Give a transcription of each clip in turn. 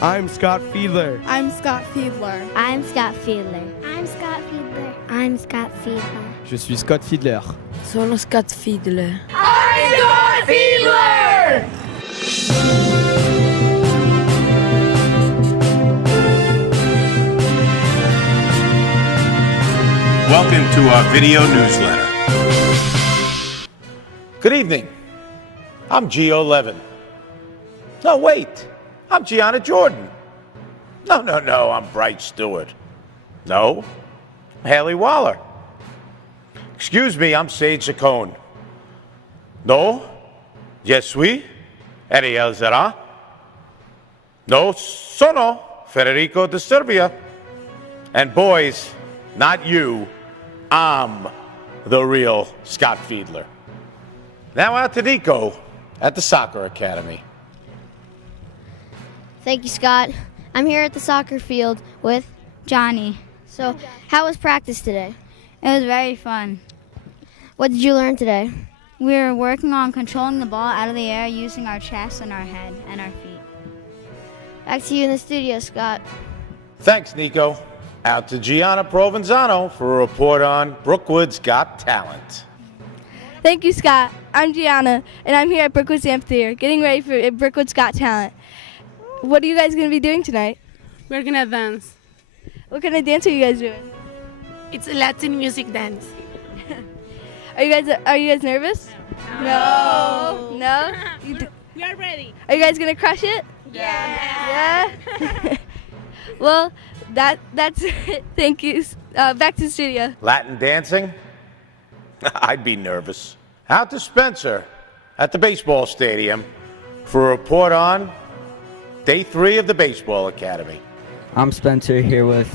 I'm Scott Fiedler. I'm Scott Fiedler. I'm Scott Fiedler. I'm Scott Fiedler. I'm Scott Fiedler. Je suis Scott Fiedler. Sono Scott Fiedler. I'm Scott Fiedler! Welcome to our video newsletter. Good evening. I'm Gio Levin. No, wait. I'm Gianna Jordan. No, I'm Bryce Stewart. No, Haley Waller. Excuse me, I'm Sage Saccone. No, je suis Ariel Zara. No, sono Federico de Serbia. And boys, not you, I'm the real Scott Fiedler. Now out to Nico at the Soccer Academy. Thank you, Scott. I'm here at the soccer field with Johnny. So, how was practice today? It was very fun. What did you learn today? We were working on controlling the ball out of the air using our chest and our head and our feet. Back to you in the studio, Scott. Thanks, Nico. Out to Gianna Provenzano for a report on Brookwood's Got Talent. Thank you, Scott. I'm Gianna, and I'm here at Brookwood's Amphitheater, getting ready for Brookwood's Got Talent. What are you guys going to be doing tonight? We're gonna dance. What kind of dance are you guys doing? It's a Latin music dance. Are you guys nervous? No. No? We are ready. Are you guys going to crush it? Yeah. Yeah? Well, that's it. Thank you. Back to the studio. Latin dancing? I'd be nervous. Out to Spencer at the baseball stadium for a report on Day 3 of the Baseball Academy. I'm Spencer here with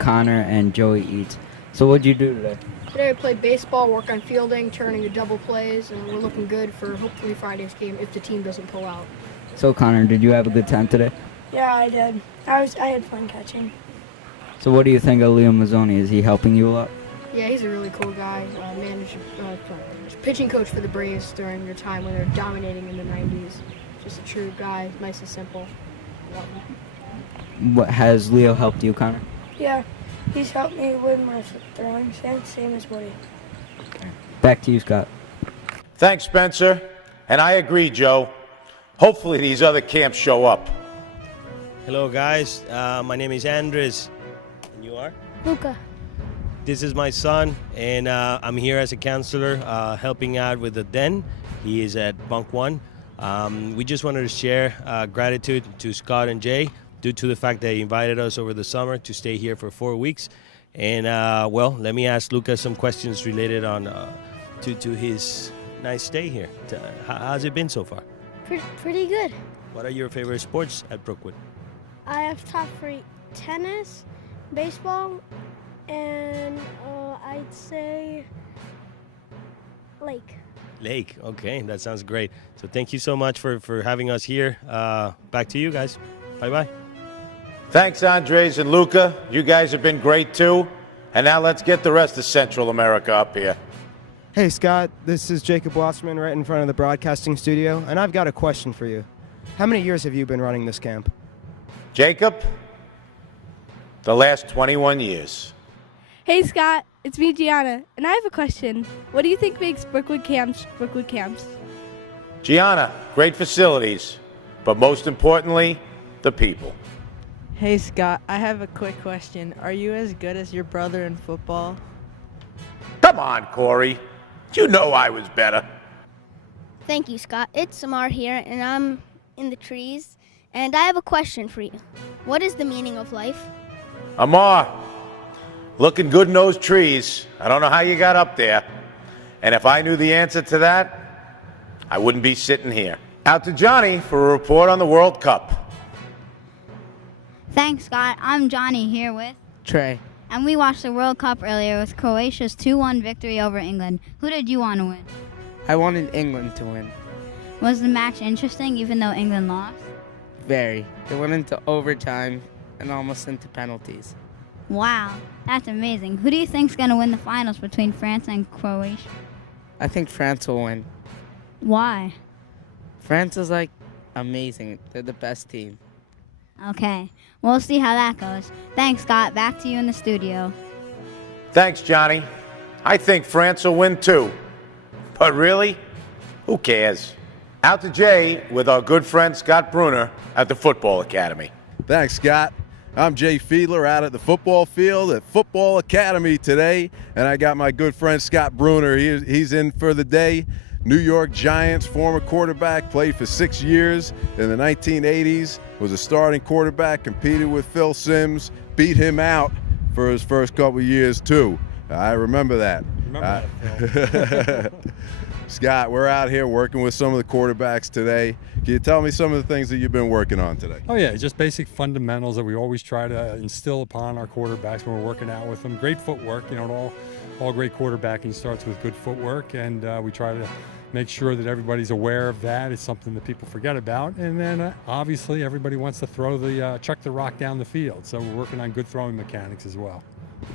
Connor and Joey Eats. So what'd you do today? Today we played baseball, work on fielding, turning to double plays, and we're looking good for hopefully Friday's game if the team doesn't pull out. So Connor, did you have a good time today? Yeah, I did. I had fun catching. So what do you think of Leo Mazzoni? Is he helping you a lot? Yeah, he's a really cool guy. Pitching coach for the Braves during their time when they're dominating in the 90s. Just a true guy, nice and simple. What has Leo helped you, Connor? Yeah, he's helped me with my throwing sense, same as Woody. Back to you, Scott. Thanks, Spencer. And I agree, Joe. Hopefully these other camps show up. Hello, guys. My name is Andres. And you are? Luca. This is my son, and I'm here as a counselor helping out with the den. He is at Bunk 1. We just wanted to share gratitude to Scott and Jay due to the fact they invited us over the summer to stay here for 4 weeks. And, well, let me ask Lucas some questions related on to his nice stay here. How's it been so far? Pretty good. What are your favorite sports at Brookwood? I have top 3 tennis, baseball, and I'd say Lake. Okay, that sounds great. So thank you so much for having us here. Back to you guys. Bye-bye. Thanks, Andres and Luca. You guys have been great, too. And now let's get the rest of Central America up here. Hey, Scott. This is Jacob Wasserman right in front of the broadcasting studio, and I've got a question for you. How many years have you been running this camp? Jacob, the last 21 years. Hey, Scott. It's me, Gianna, and I have a question. What do you think makes Brookwood Camps Brookwood Camps? Gianna, great facilities, but most importantly, the people. Hey, Scott, I have a quick question. Are you as good as your brother in football? Come on, Corey. You know I was better. Thank you, Scott. It's Samar here, and I'm in the trees. And I have a question for you. What is the meaning of life? Amar, looking good in those trees. I don't know how you got up there. And if I knew the answer to that, I wouldn't be sitting here. Out to Johnny for a report on the World Cup. Thanks, Scott. I'm Johnny here with Trey. And we watched the World Cup earlier with Croatia's 2-1 victory over England. Who did you want to win? I wanted England to win. Was the match interesting even though England lost? Very. It went into overtime and almost into penalties. Wow, that's amazing. Who do you think's going to win the finals between France and Croatia? I think France will win. Why? France is amazing. They're the best team. Okay, we'll see how that goes. Thanks, Scott. Back to you in the studio. Thanks, Johnny. I think France will win too. But really, who cares? Out to Jay with our good friend Scott Bruner at the Football Academy. Thanks, Scott. I'm Jay Fiedler out at the football field at Football Academy today, and I got my good friend Scott Bruner. He's in for the day. New York Giants former quarterback, played for 6 years in the 1980s, was a starting quarterback, competed with Phil Simms, beat him out for his first couple years too. I remember that. Scott, we're out here working with some of the quarterbacks today. Can you tell me some of the things that you've been working on today? Oh yeah, just basic fundamentals that we always try to instill upon our quarterbacks when we're working out with them. Great footwork, you know, all great quarterbacking starts with good footwork, and we try to make sure that everybody's aware of that. It's something that people forget about. And then obviously everybody wants to throw chuck the rock down the field. So we're working on good throwing mechanics as well.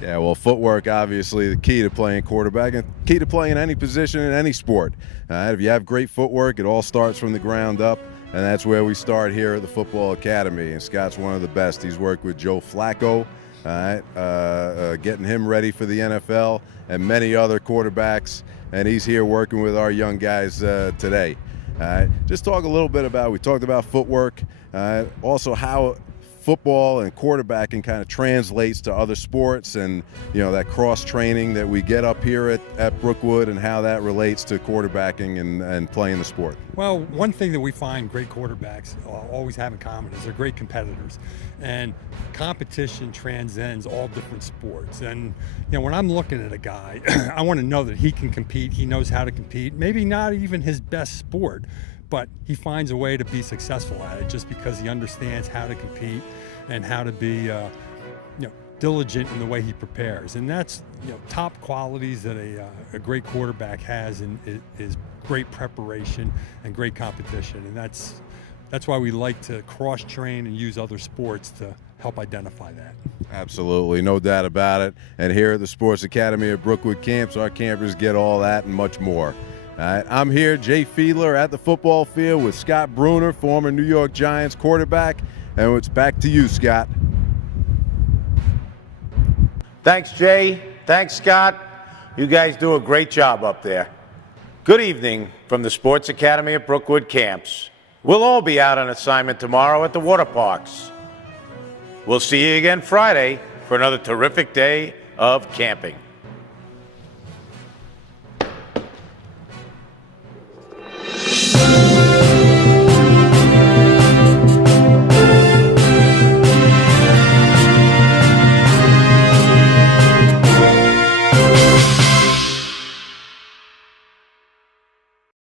Yeah, well, footwork obviously the key to playing quarterback and key to playing any position in any sport. If you have great footwork, it all starts from the ground up, and that's where we start here at the Football Academy. And Scott's one of the best. He's worked with Joe Flacco, getting him ready for the NFL, and many other quarterbacks, and he's here working with our young guys today. Just talk a little bit about, we talked about footwork, also how football and quarterbacking kind of translates to other sports, and you know, that cross training that we get up here at Brookwood, and how that relates to quarterbacking and playing the sport. Well, one thing that we find great quarterbacks always have in common is they're great competitors, and competition transcends all different sports. And you know, when I'm looking at a guy, I want to know that he can compete, he knows how to compete, maybe not even his best sport, but he finds a way to be successful at it just because he understands how to compete and how to be diligent in the way he prepares. And that's top qualities that a great quarterback has, and is great preparation and great competition. And that's why we like to cross-train and use other sports to help identify that. Absolutely, no doubt about it. And here at the Sports Academy at Brookwood Camps, our campers get all that and much more. All right, I'm here, Jay Fiedler, at the football field with Scott Bruner, former New York Giants quarterback, and it's back to you, Scott. Thanks, Jay. Thanks, Scott. You guys do a great job up there. Good evening from the Sports Academy at Brookwood Camps. We'll all be out on assignment tomorrow at the water parks. We'll see you again Friday for another terrific day of camping.